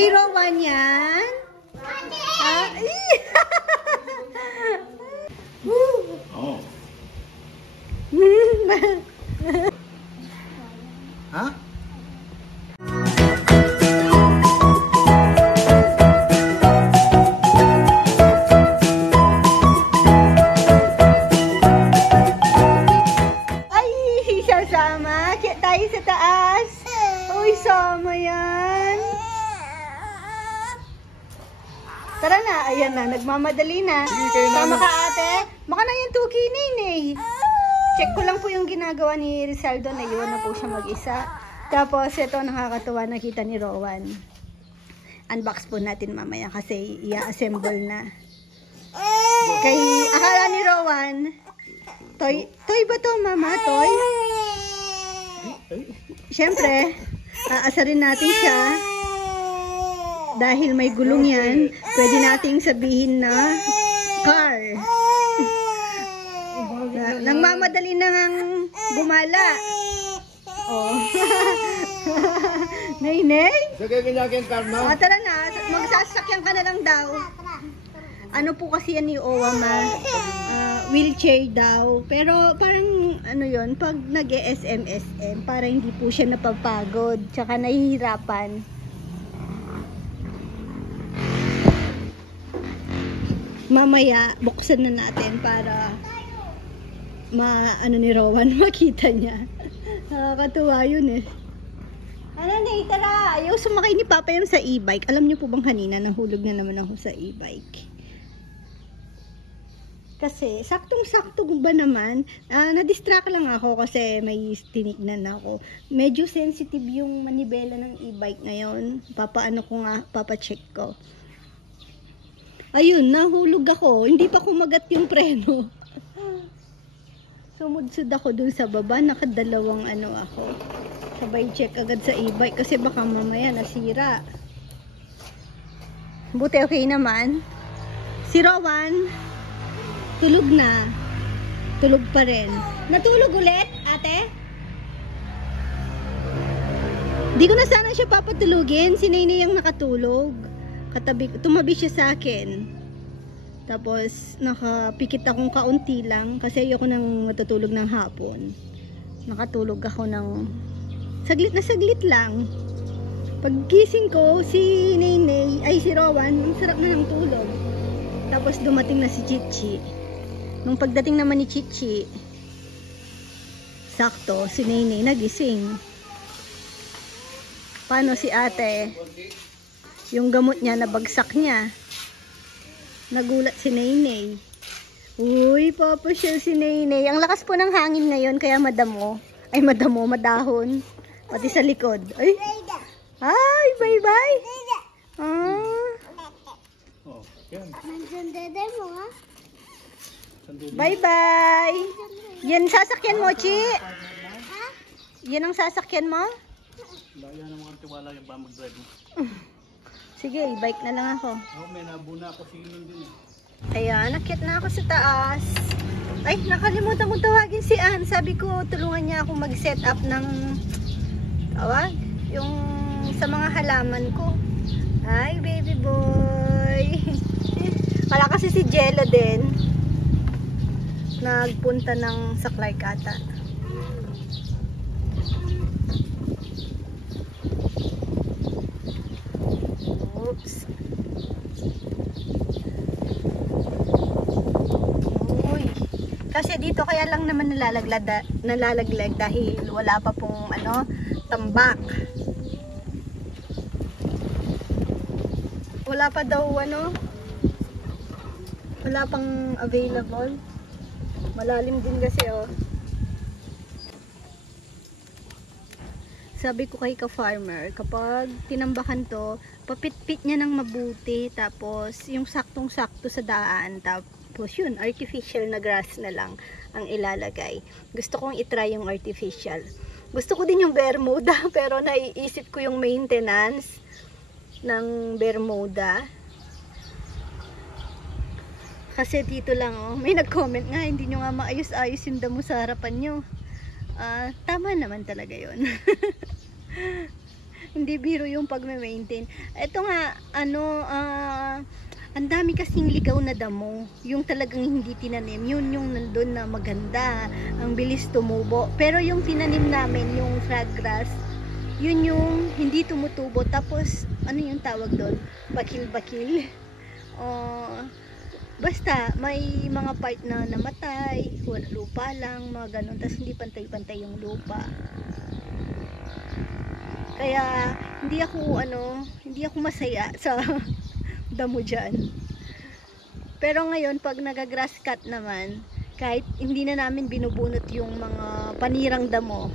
Kay Rowan yan? Ah, Oh. Ha? ay, sasama. Kaya tayo sa taas. Uy, sama yan. Tara na, ayan na, nagmamadali na. Sama ka ate. Baka na yung tuki ni Check ko lang po yung ginagawa ni Rizaldo, na iwan na po siya mag-isa. Tapos ito, nakakatuwa, nakita ni Rowan. Unbox po natin mamaya kasi i-assemble na. Kay, akala ni Rowan, toy ba to mama? Toy? Siyempre, aasarin natin siya. Dahil may gulong yan, pwede nating sabihin na car. Nangmamadali na ngang gumala. Oh. Nay? Sige, ginagin car na. Tara na, magsasakyan ka na lang daw. Ano po kasi yan ni Owa, wheelchair daw. Pero parang ano yon, pag nag-SM, para hindi po siya napapagod, tsaka nahihirapan. Mamaya, buksan na natin para ano ni Rowan, makita niya. Nakakatuwa yun eh. Ano na, tara. Ayaw sumakay ni Papa yung sa e-bike. Alam niyo po bang kanina, nahulog na naman ako sa e-bike. Kasi, saktong-sakto ba naman, na-distract lang ako kasi may tinignan ako. Medyo sensitive yung manibela ng e-bike ngayon. Papacheck ko. Ayun, nahulog ako. Hindi pa kumagat yung preno. Sumudsud ako dun sa baba. Nakadalawang ako. Sabay check agad sa e-bike kasi baka mamaya nasira. Buti okay naman. Si Rowan, tulog na. Tulog pa rin. Natulog ulit, ate? Di ko na sana siya papatulugin. Si Nene yung nakatulog. Tumabi siya sa akin. Tapos nakapikit akong kaunti lang kasi ayoko nang matutulog ng hapon. Nakatulog ako ng saglit lang. Paggising ko, si Nene, si Rowan, ang sarap na ng tulog. Tapos dumating na si Chichi. Nung pagdating naman ni Chichi, sakto, si Nene nagising. Paano si ate? Yung gamot niya, nabagsak niya. Nagulat si Nene. Uy, papasyal si Nene. Ang lakas po ng hangin ngayon, kaya madamo. Madahon. Pati sa likod. Ay, bye-bye. Bye-bye. Yan sasakyan mo, Chi? Yan ang sasakyan mo? Daya naman ang tiwala yung mag-drive mo. Sige, bike na lang ako. May nabuna ako sinon din. Ayan, nakit na ako sa taas. Ay, nakalimutan ko tawagin si Ann. Sabi ko, tulungan niya ako mag-set up ng yung sa mga halaman ko. Hi, baby boy. Wala kasi si Jello din. Nagpunta ng saklay kata. Oops. Uy. Kasi dito kaya lang naman nalalaglag dahil wala pa pong tambak. Wala pa daw wala pang available. Malalim din kasi Sabi ko kay ka-farmer, kapag tinambakan to, papit-pit niya ng mabuti, tapos yung saktong-sakto sa daan, tapos yun, artificial na grass na lang ang ilalagay. Gusto kong itry yung artificial. Gusto ko din yung Bermuda, pero naiisip ko yung maintenance ng Bermuda. Kasi dito lang, may nag-comment nga, hindi nyo nga maayos-ayos yung damo sa harapan nyo. Tama naman talaga yun. Hindi biro yung pag-maintain. Ito nga, ang dami kasing ligaw na damo. Yung talagang hindi tinanim. Yun yung nandun na maganda. Ang bilis tumubo. Pero yung tinanim namin, yung fraggrass, yun yung hindi tumutubo. Tapos, ano yung tawag doon? Bakil-bakil. Basta, may mga part na namatay. Lupa lang, mga ganun. Tapos hindi pantay-pantay yung lupa. Kaya, hindi ako masaya sa damo dyan. Pero ngayon, pag nagagrass cut naman, kahit hindi na namin binubunot yung mga panirang damo,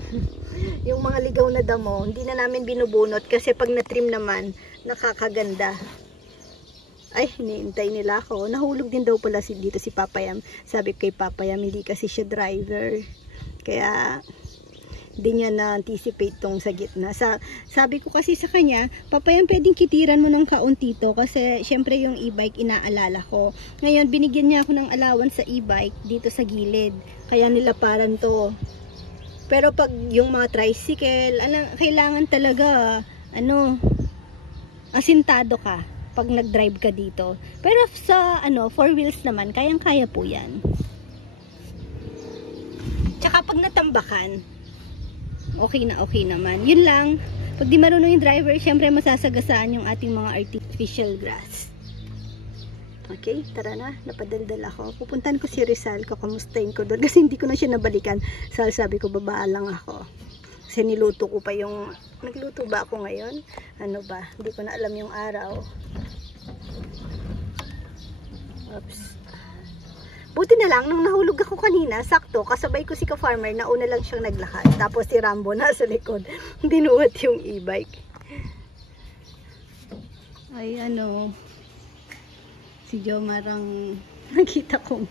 yung mga ligaw na damo, hindi na namin binubunot kasi pag na-trim naman, nakakaganda. Ay, hinihintay nila ako. Nahulog din daw pala dito si Papayam. Sabi kay Papayam, hindi kasi siya driver. Kaya, hindi niya na-anticipate tong sa gitna. Sabi ko kasi sa kanya, Papayam, pwedeng kitiran mo ng kaunti to kasi syempre yung e-bike inaalala ko. Ngayon, binigyan niya ako ng allowance sa e-bike dito sa gilid. Kaya nilaparan to. Pero pag yung mga tricycle, kailangan talaga, asintado ka pag nag-drive ka dito. Pero sa, 4 wheels naman, kayang-kaya po yan. Tsaka pag natambakan, okay naman. Yun lang. Pag di marunong yung driver, syempre masasagasaan yung ating mga artificial grass. Okay, tara na. Napadaldal ako. Pupuntan ko si Rizal. Kakamustahin ko doon. Kasi hindi ko na siya nabalikan. Sabi ko, babaan lang ako. Kasi niluto ko pa yung... Nagluto ba ako ngayon? Ano ba? Hindi ko na alam yung araw. Oops. Buti na lang, nung nahulog ako kanina, sakto, kasabay ko si ka-farmer, nauna lang siyang naglakad. Tapos si Rambo nasa likod, binuhat yung e-bike. Ay, si Jomar ang nakita kong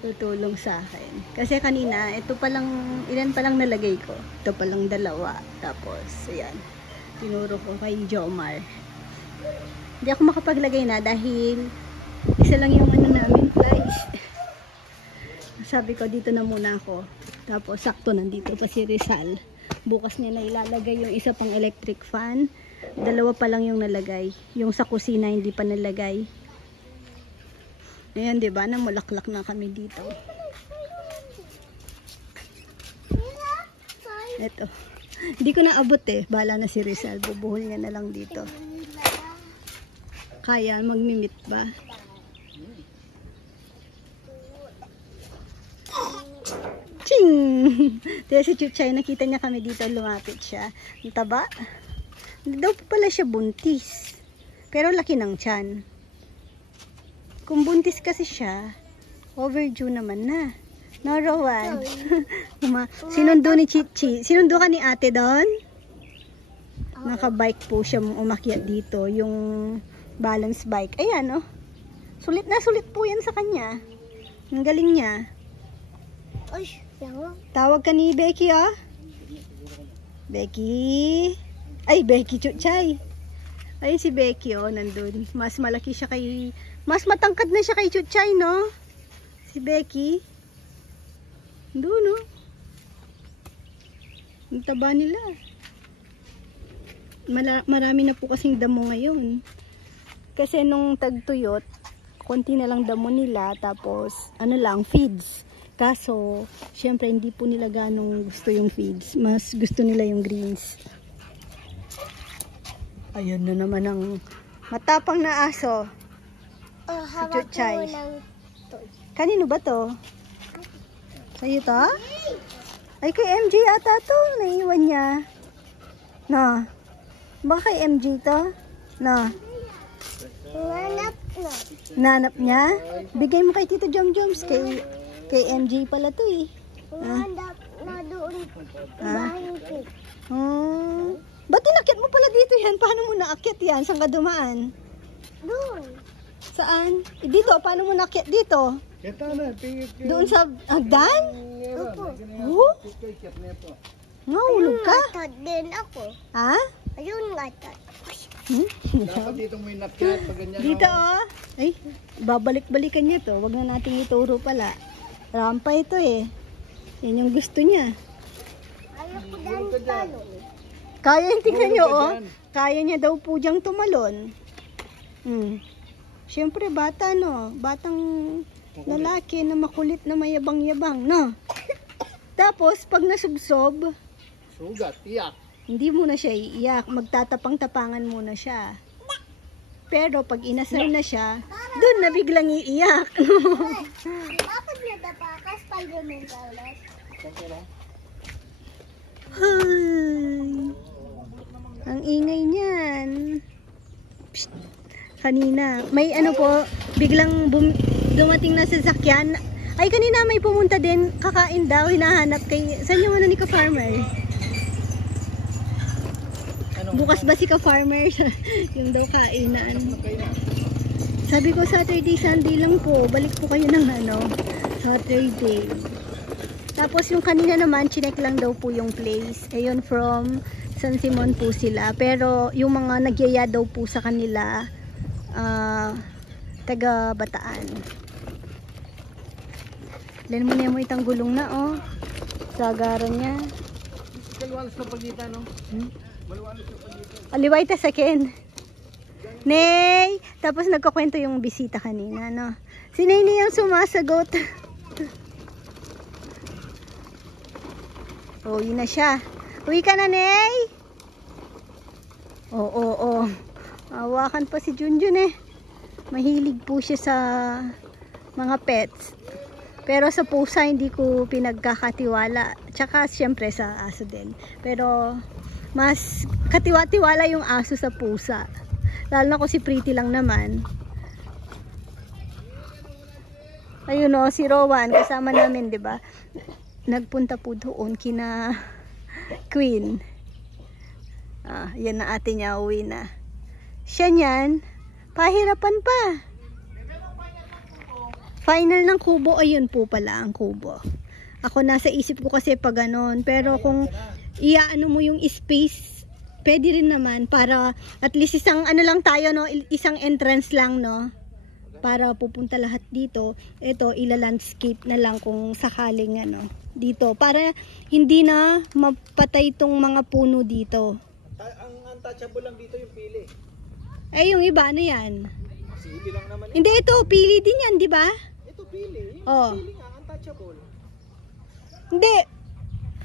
tutulong sa akin. Kasi kanina, ilan pa lang nalagay ko. Ito pa lang 2. Tapos, ayan, tinuro ko kay Jomar. Hindi ako makapaglagay na dahil isa lang yung namin guys. Sabi ko dito na muna ako. Tapos sakto nandito pa si Rizal. Bukas niya na ilalagay yung isa pang electric fan. 2 pa lang yung nalagay. Yung sa kusina hindi pa nalagay. Ayan, 'di ba? Namulaklak na kami dito. Ito. Hindi ko na abot eh. Bahala na si Rizal. Bubuhol niya na lang dito. Kaya magmimit ba? Ching! Kaya si Chuchay, nakita niya kami dito, lumapit siya. Ang taba. Hindi daw pala siya buntis. Pero laki ng tiyan. Kung buntis kasi siya, overdue naman na. No, Rowan? Sinundo ni Chichi. Sinundo ka ni ate doon? Nakabike po siya umakyat dito. Yung balance bike. Ayan, oh. Sulit na sulit po yan sa kanya. Ang galing niya. Tawag ka ni Becky, oh. Becky. Ay, Becky Chuchay. Ayun si Becky, oh, nandun. Mas malaki siya kay... Mas matangkad na siya kay Chuchay, no? Si Becky. Doon, no? Ang taba nila. Marami na po kasing damo ngayon. Kasi nung tagtuyot, konti na lang damo nila. Tapos, feeds. Kaso, syempre hindi po nila ganong gusto yung feeds. Mas gusto nila yung greens. Ayun na naman ang matapang na aso. Si Chuchay. Kanino ba to? Sa'yo to? Ay, kay MJ ata to. Naiwan niya. No. Baka kay MJ to? No. Nanap niya? Bigay mo kay Tito Jom Joms. Kay MJ pala to eh. Ba't inakyat mo pala dito yan? Paano mo naakyat yan? Saan ka dumaan? Doon. Saan? Dito, paano mo naakyat dito? Doon sa hagdan? Opo. Oh? Nahulog ka? Ngatat din ako. Ha? Ayun ngatat. Dapat dito mo yung nakyat pag ganyan. Dito oh. Ay, babalik-balikan niya to. Wag na nating ituro pala. Rampa ito eh. Yan yung gusto niya. Ayaw ko dahil talo. Kaya, tingnan nyo, Mahulog ka oh. dyan. Kaya niya daw po diyang tumalon. Siyempre, bata, no? Batang lalaki na makulit na mayabang-yabang, no? Tapos, pag nasubsob, Sugat, tiyak. hindi muna siya iiyak. Magtatapang-tapangan muna siya. Pero, pag inasar na siya, doon na biglang iiyak. Bakit natapakas pag luminta ulit? Ay, ang ingay niyan. Psst. Kanina, may ano po, biglang dumating na sasakyan. Ay, kanina may pumunta din, kakain daw, hinahanap kay, saan yung ano ni ka-farmer? Bukas ba si ka-farmer? Yung daw kainan. Sabi ko, Saturday, Sunday lang po, balik po kayo ng ano, Saturday. Tapos yung kanina naman, chinek lang daw po yung place. Ayun, from San Simon po sila. Pero yung mga nagyaya daw po sa kanila, taga Bataan. Ilan mo na yung itang gulong na, oh. Sagara niya. Kalwalas na pagita, no? Malwalas na pagita. Aliway ta sa Ken. Nay! Tapos nagkakwento yung bisita kanina, no? Si Nay yung sumasagot. Uwi na siya. Uwi ka na, Nay! Oo. Hawakan pa si Junjun eh. Mahilig po siya sa mga pets. Pero sa pusa hindi ko pinagkakatiwala. Tsaka siyempre sa aso din. Pero mas katiwa-tiwala yung aso sa pusa. Lalo na kung si Pretty lang naman. Ayun o, si Rowan kasama namin, 'di ba? Nagpunta po doon kina Queen. Yan na ate niya, uwi na. Siya niyan, pahirapan pa. Final ng kubo, ayun po pala ang kubo. Ako nasa isip ko kasi pag ganon. Pero kung iaano mo yung space, pwede rin naman para at least isang ano lang tayo, no? Isang entrance lang, no? Para pupunta lahat dito. Ito, ila-landscape na lang kung sakaling ano, dito. Para hindi na mapatay itong mga puno dito. Ang untouchable lang dito yung pili. Ay, yung iba, ano yan? Sili lang naman. Hindi, ito, pili din yan, di ba? Ito pili. Yung Oh. pili nga, untouchable. Hindi.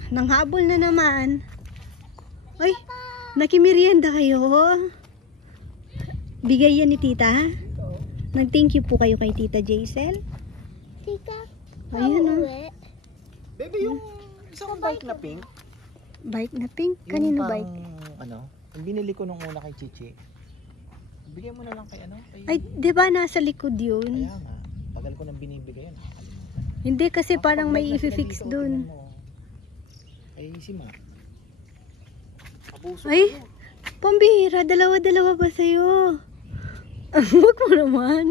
Nanghabol na naman. Ay, nakimerienda kayo. Bigay yan ni tita. Nag-thank you po kayo kay tita Jaisel. Tika, Ayun, oh. uwi. Baby, yung isang bike na pink. Bike na pink? Kanino yung bike? Ano, yung binili ko nung una kay Chichi. Bigyan mo na lang kay ano? Kay... Ay, di ba nasa likod yun? Kaya nga, tagal ko nang binibigay yun. Hindi kasi parang may Nakakapag-vlog na sila i-fix dito, dun. tingnan mo. Kay si Ma. Abuso Ay, ko. pambihira. Dalawa-dalawa ba sa'yo? Huwag mo naman.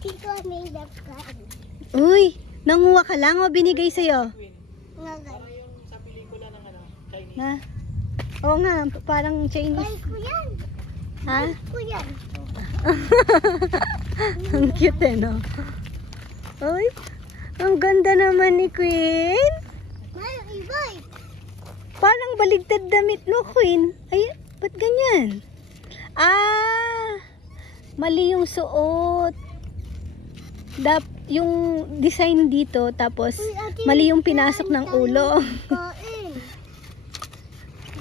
Tika, may dapkan. Uy, nanguha ka lang o binigay sa'yo? Ngagay. Sa pelikula ng ano, Chinese. Na? Oo nga, parang Chinese. Bike ko yan. Ha? Bike ko yan. Ang cute eh, no? Uy, ang ganda naman ni Queen. May i-bike. Parang baligtad damit no, Queen. Ay, ba't ganyan? Mali yung suot. Yung design dito, tapos Uy, ate, mali yung pinasok ng ulo. kain.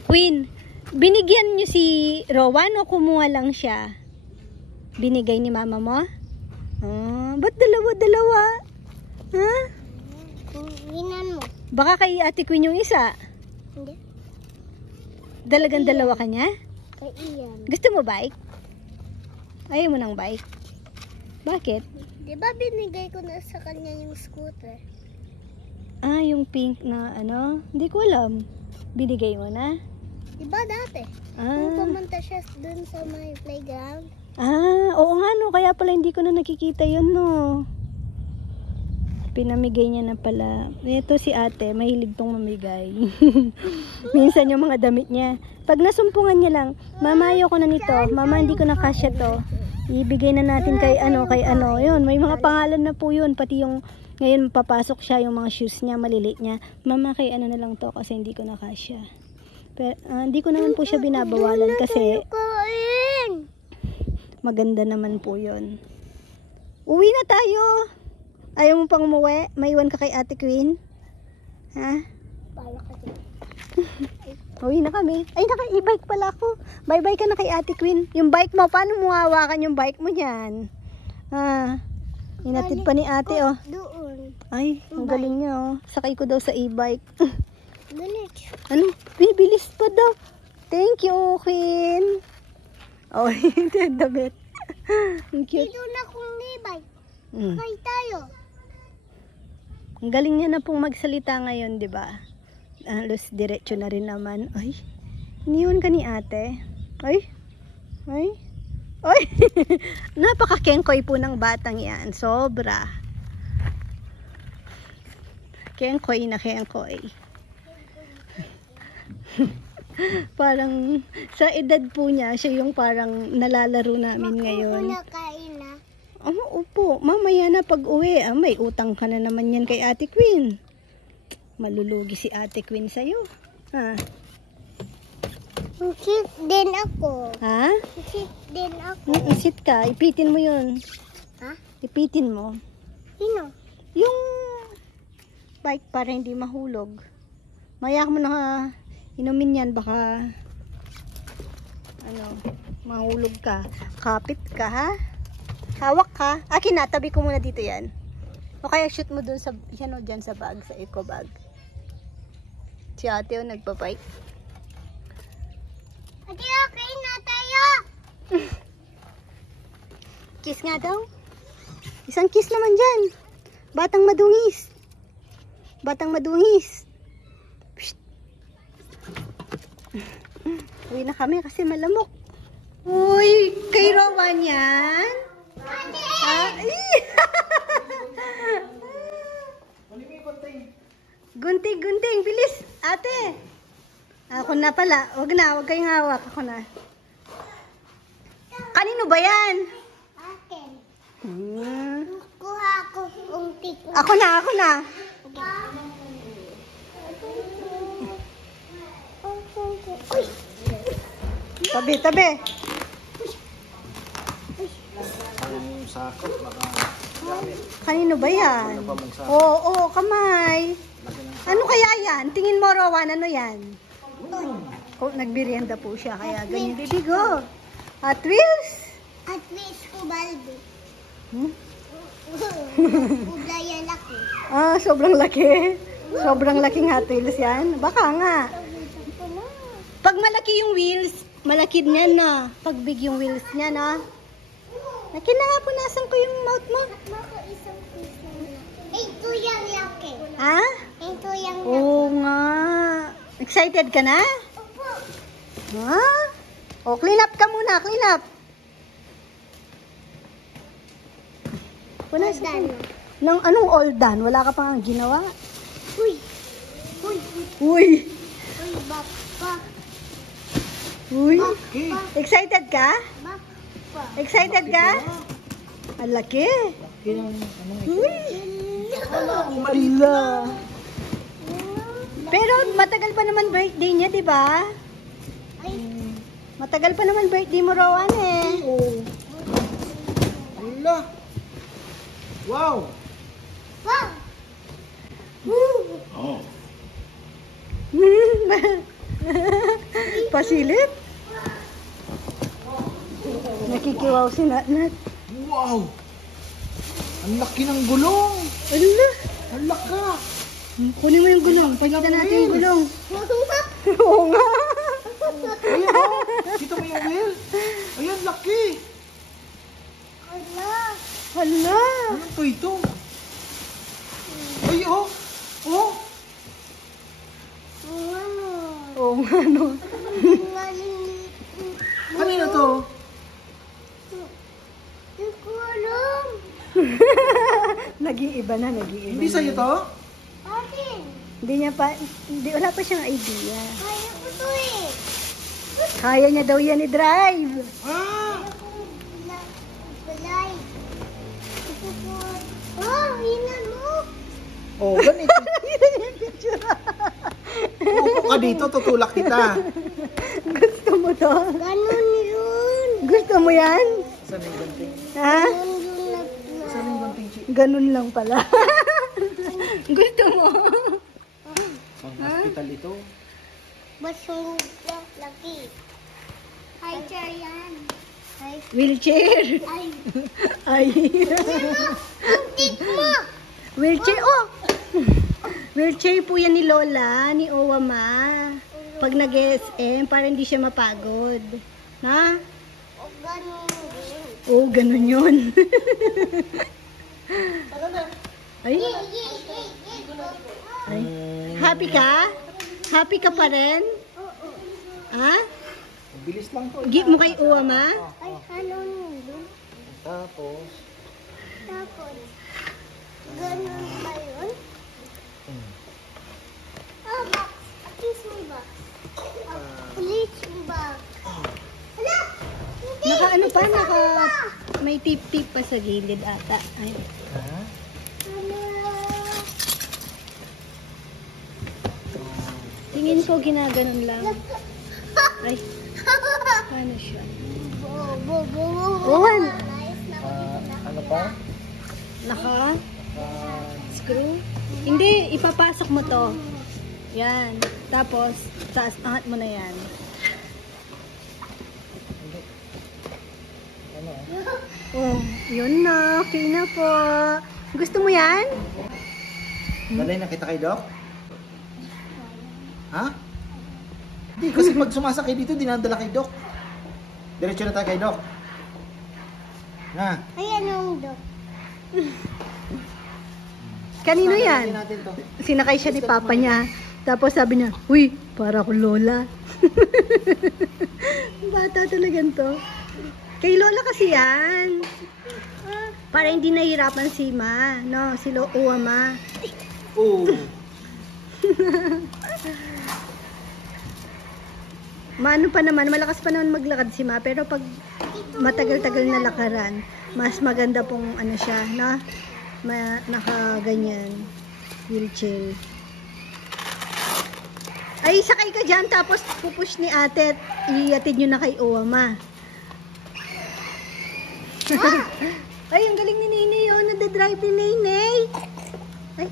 Queen, binigyan niyo si Rowan o kumuha lang siya? Binigay ni mama mo? Ba't dalawa-dalawa? Ha? Ginan mo. Baka kay Ate Queen yung isa. Hindi. Dalagang dalawa ka niya? Kay iyan. Gusto mo bike? Ayaw mo ng bike? Bakit? Di ba binigay ko na sa kanya yung scooter? Yung pink na ano? Hindi ko alam. Binigay mo na? Di ba dati? Nung Ah, pumunta siya dun sa may playground. oo nga no. Kaya pala hindi ko na nakikita yun no. Pinamigay niya na pala. Ito si ate, mahilig tong mamigay. Minsan yung mga damit niya. Pag nasumpungan niya lang, mama ayoko na nito. Mama hindi ko na kasya to. Ibigay na natin kay ano. Yun, may mga pangalan na po yun. Pati yung, ngayon papasok siya, yung mga shoes niya, maliliit niya. Mama kay ano na lang to kasi hindi ko na kasya. Pero, hindi ko naman po siya binabawalan kasi Kain! maganda naman po yon. Uwi na tayo. Ayaw mo pang umuwi? Maiwan ka kay Ate Queen? Ha? Bala ka din. Uwi na kami. Ay, naka-e-bike pala ako. Bye-bye ka na kay Ate Queen. Yung bike mo, paano mo hawakan yung bike mo yan? Inatid pa ni ate, oh. Doon. Ay, ang galing niya, oh. Sakay ko daw sa e-bike. Galit. Ano? Bibilis pa daw. Thank you, Queen. Oh, ito yung damit. Ang cute. Dito na kung nibay. Mm. Kay tayo. Ang galing niya na pong magsalita ngayon, di ba? Halos diretso na rin naman. Ay, iniwan ka ni ate. Ay, ay, ay. Napaka-kengkoy po ng batang yan. Sobra. Kengkoy na kengkoy. Parang sa edad po niya, siya yung parang nalalaro namin ngayon. Nakain na. Opo. Mamaya na pag uwi. May utang ka na naman yan kay Ate Queen. Malulugi si Ate Queen sa'yo. Sit din ako. Ha? Sit din ako. Sit ka. Ipitin mo yun. Ha? Ipitin mo. Sino? Yung bike para hindi mahulog. Maya mo na inumin yan. Baka mahulog ka. Kapit ka, ha? Hawak ka. Akin na. Tabi ko muna dito yan. O kaya shoot mo dun sa, yan o, dyan sa bag, sa eco bag. Si ate o, nagpa-bike. Ate, okay na tayo. Kiss nga daw. Isang kiss naman dyan. Batang madungis. Batang madungis. Psst. Uwi na kami kasi malamok. Uy, kay Rowan yan? Gunting, bilis. Ate. Ako na pala. Wag kayong hawak. Ako na. Kanino ba yan? Akin. Hmm. Kuha ako unti ko. Ako na. Uy! Tabi. Yung sakot, baka gamit. Kanino ba yan? Ano pa mong sakot? Oo, kamay. Laki ng Ano kaya yan? Tingin mo, Rowan, ano yan? Oh, nagbirienda po siya, kaya ganyan bibigo. Hot Wheels? At least ko balbi. Hmm? Ublaya laki. Sobrang laki. Sobrang laking Hot Wheels yan. Baka nga. Pag malaki yung wheels, malaki niyan na. Pag big yung wheels niya na. Laki na nga, punasan ko yung mouth mo. Mako isang piece na lang. Ito yung laki. Ha? Ito yung laki. Oo nga. Excited ka na? Opo. Ha? O, clean up ka muna. Clean up. Punasan All done. ko. Nang anong all done? Wala ka pang ginawa? Uy. Uy. Uy. Uy, bapa. Uy. Okay. Excited ka? Bapa. Excited ka? Ang laki. Uy. Ala. Pero matagal pa naman birthday niya, di ba? Ay. Matagal pa naman birthday mo, Rowan, eh. Ala. Wow. Wow. Oh. Pasilip. Nakikiwaw si Natnat. Wow. Ang laki ng gulong. Ala. Ang laka. Kunin mo yung gulong. Pagkita natin yung gulong. Oo nga. Ayan o. Kita mo yung wheel? Ayan, laki. Ala. Hala. Ano po ito? Ay, oh. Oh. Ano? Oo nga, no. Kanina to? Hindi ko alam. Naging iba na, naging iba Hindi na. sa'yo to? Akin. Wala pa siyang idea. Kaya ko to eh. Kaya niya daw yan i-drive. Ah. Balay. Oh, hinan mo. Oh, ganito. Yan yung picture. Upo ka dito, tutulak kita. Gusto mo to? Ganun yun. Gusto mo yan? Saan yung gunting? Ha? Ganun yun Saan yung gunting, Chi? Ganun lang pala. Gusto mo? Pang hospital ito. Basong laki. Hi, chair yan. Hi. Wheelchair. Ay. Ay. Ang tit mo. Wheelchair. Oh! Wheelchair po yan ni Lola, ni Owa Ma. Pag nag-SM, para hindi siya mapagod. Na? O ganun yun. Oh, ganun yun. Ay. Ay. Happy ka? Happy ka pa rin? Oo. Ha? Bilis lang to. Give mo kay Owa Ma? Ay, ganun yun. Tapos, Tapos, ganun ba yun? hmm. Ah, box. Kiss me box. Please me box. Hala! Hindi! Naka ano pa? Naka may tip-tip pa sa gilid ata. Ay. Ha? Hala! Tingin ko ginaganon lang. Ay, paano siya? Bo, bo, bo, bo. Owen! Ano pa? Naka Ah, screw? Hindi, ipapasok mo to. Yan. Tapos, taas, angat mo na yan. hindi. Ano? Oh, yun na. Okay na po. Gusto mo yan? Dalay na kita kay Doc? Ha? Hindi, kasi pag sumasakay dito, dinadala kay Doc. Diretso na tayo kay Doc. Na. Ayan ang dog. Kanino Sasakay yan? natin to. Sinakay siya ni Papa niya. Tapos sabi niya, uy, para akong Lola. Bata talagang to. Kay Lola kasi yan. Para hindi nahihirapan si Ma. No, si Owa Ma. Oo. Maano pa naman, malakas pa naman maglakad si Ma. Pero pag matagal-tagal na lakaran, mas maganda pong ano siya, no? Nakaganyan. Wheelchair. Ay, sakay ka dyan, tapos pupush ni ate at iatid nyo na kay Owa Ma. Ay, ang galing ni Nene, oh. Nade-drive ni Nene. Ay,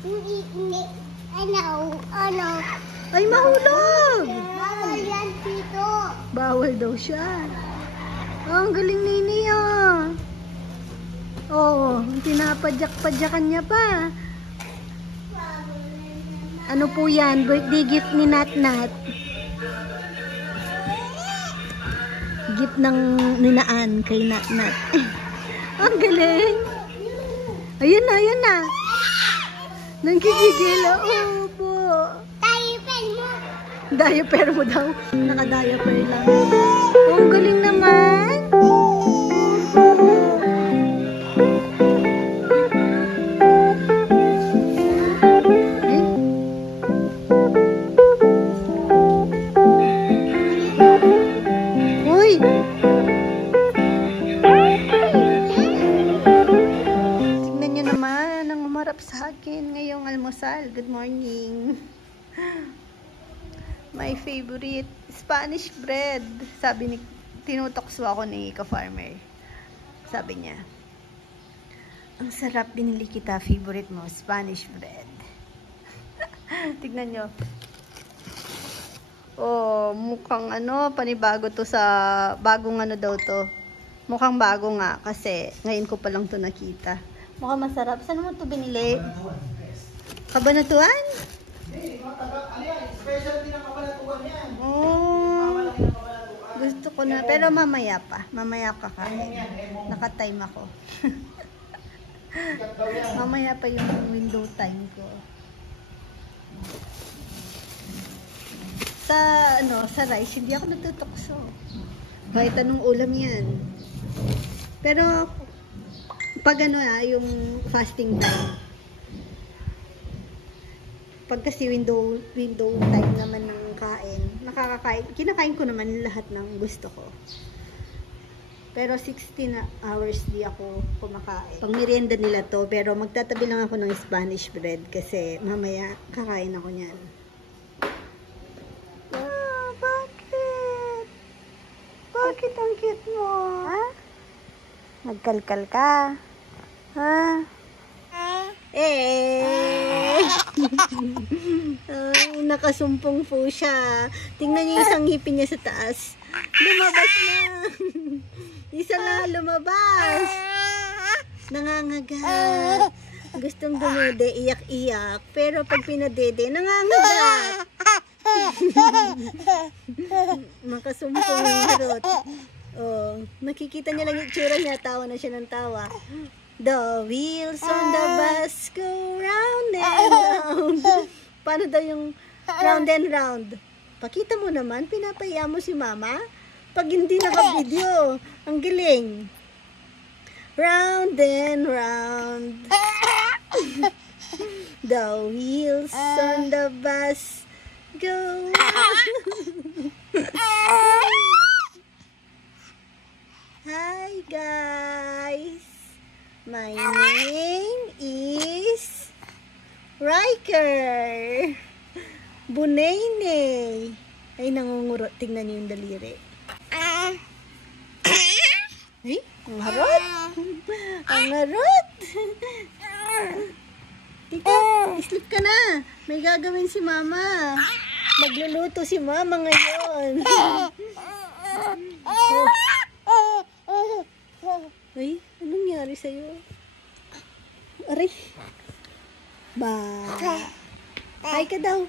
Hindi. Ano? ay mahulog. Bawal yan dito. Bawal daw siya. Oh, ang galing ni Nene, oh. Oh, tinapadyak-padyakan niya pa. Ano po yan? Birthday gift ni Nat Nat. Gift ng ninaan kay Nat Nat. Ang galing. Ayun na, ayun na. Nangkikigil. Oh, po. Tayo pen mo. Diaper mo daw. Naka-diaper lang. Oh, ang galing naman. Uy! Tignan nyo naman ang umarap sa akin ngayong almusal. Good morning. My favorite Spanish bread. Sabi ni, tinutokso ako ni ka-farmer. Sabi niya, ang sarap, binili kita, favorite mo, Spanish bread. Tignan nyo. Oh, mukhang ano, panibago to sa, bagong ano daw to. Mukhang bago nga, kasi ngayon ko pa lang to nakita. Mukhang masarap. Saan mo to binili? Kabanatuan? Special din ang kabalatuan yan. Oh, gusto ko na. Pero mamaya pa. Mamaya kakain. Naka-time ako. Mamaya pa yung window time ko. Sa, ano, sa rice, hindi ako natutokso. Kahit anong ulam yan. Pero, pag ano yung fasting time. Pag kasi window time naman ng kain, kinakain ko naman lahat ng gusto ko. Pero 16 hours di ako kumakain. Pang merienda nila to, pero magtatabi lang ako ng Spanish bread kasi mamaya kakain ako niyan. Bakit? Bakit ang cute mo? Ha? Nagkalkal ka? Ha? Eh! Ay, nakasumpong po siya. Tingnan niyo yung isang ngipin niya sa taas. Lumabas na. Isa na lumabas. Nangangagat. Gustong dumede, iyak-iyak. Pero pag pinadede, nangangagat. Makasumpong yung harot. Oh, nakikita niya lang yung itsura niya. Tawa na siya ng tawa. The wheels on the bus go round and round. Paano daw yung round and round? Pakita mo naman, pinapaya mo si mama. Pag hindi naka-video, ang galing. Round and round. The wheels on the bus go Hi guys. My name is Riker Bunene. Ay, nangungurot. Tingnan niyo yung daliri. Ay, ang harot. Ang harot. Tika, sleep ka na. May gagawin si mama. Magluluto si mama ngayon. Ay, anong nangyari sa'yo? Aray. Ba. Hi ka daw.